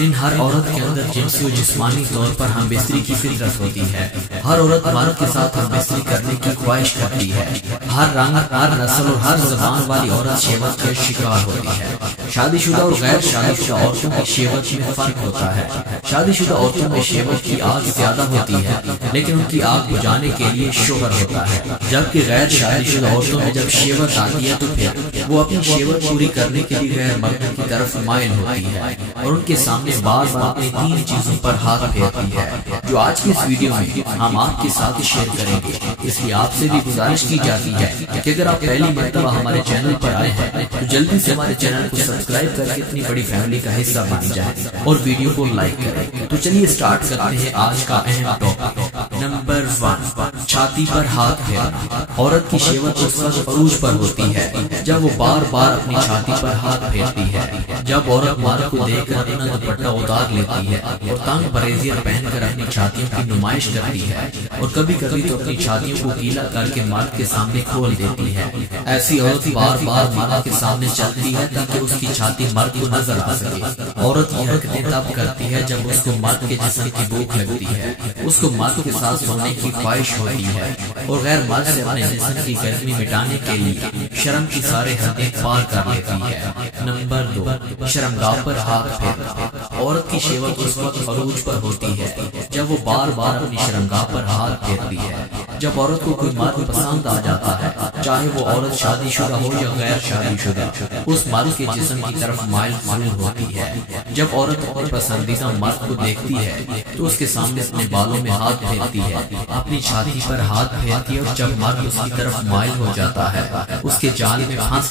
ناظرین، ہر عورت کے اندر جنسی و جسمانی طور پر ہم بستری کی فطرت ہوتی ہے۔ ہر عورت مرد کے ساتھ ہم بستری کرنے کی خواہش کرتی ہے۔ ہر رنگ، ہر نسل اور ہر زبان والی عورت شہوت کا شکار ہوتی ہے۔ شادی شدہ اور غیر شادی شدہ عورتوں کی شہوت میں فرق ہوتا ہے۔ شادی شدہ عورتوں میں شہوت کی آگ زیادہ ہوتی ہے، لیکن ان کی آگ بجھانے کے لیے شوہر ہوتا ہے، جبکہ غیر شادی شدہ عورتوں میں جب شہوت آتی ہے تو پھر وہ اپنی شہوت پوری کرنے کے لیے غیر مرد کی طرف مائل ہوتی ہے اور ان کے سامنے بار بار اپنی تین چیزوں پر ہاتھ پھیرتی ہے، جو آج کی اس ویڈیو میں ہم آپ کے ساتھ شیئر کریں گے۔ اس لیے آپ سے بھی گزارش کی جاتی ہے کہ اگر آپ پہلی مرتبہ ہمارے چینل پر آئے ہیں تو جلدی سے ہمارے چینل کو سبسکرائب کر کے اتنی بڑی فیملی کا حصہ بن جائیں اور ویڈیو کو لائک کریں۔ تو چلیے سٹارٹ کرتے ہیں آج کا اہم ٹاپک۔ نمبر 1، چھاتی پر ہاتھ پھیرنا۔ عورت کی شہوت اس وقت عروج پر ہوتی ہے جب وہ بار بار اپنی چھاتی پر ہاتھ پھیرتی ہے۔ جب عورت مرد کو دیکھ کر اپنا دوپٹہ اتار لیتی ہے اور تنگ بریزیئر پہن کر اپنی چھاتیوں کی نمائش کرتی ہے اور کبھی کبھی تو اپنی چھاتیوں کو گیلا کر کے مرد کے سامنے کھول دیتی ہے، ایسی عورت بار بار مرد کے سامنے چلتی ہے تاکہ اس کی چھاتی مرد کو نظر آ سکے۔ عورت یہ حرکتیں تب کرتی ہے جب اس کو مرد کے جسم کی بھوک لگتی ہے، اس کو مرد کے ساتھ سونے کی خواہش ہوتی ہے اور غیر مرد سے اپنے جسم کی گرمی مٹانے کے لیے شرم کی سارے حدیں پار کر لیتی ہے۔ نمبر 2، شرمگاہ پر ہاتھ پھیرنا۔ عورت کی شہوت اس وقت عروج پر ہوتی ہے جب وہ بار بار اپنی شرمگاہ پر ہاتھ پھیرتی ہے۔ جب عورت کو کوئی مرد پسند آ جاتا ہے، چاہے وہ عورت شادی شدہ ہو یا غیر شادی شدہ، اس مرد کے جسم کی طرف مائل ضرور ہوتی ہے۔ جب عورت اپنے پسندیدہ مرد کو دیکھتی ہے تو اس کے سامنے اپنے بالوں میں ہاتھ پھیرتی ہے، اپنی چھاتی پر ہاتھ پھیرتی ہے اور جب مرد اس کی طرف مائل ہو جاتا ہے اس کے جال میں پھنس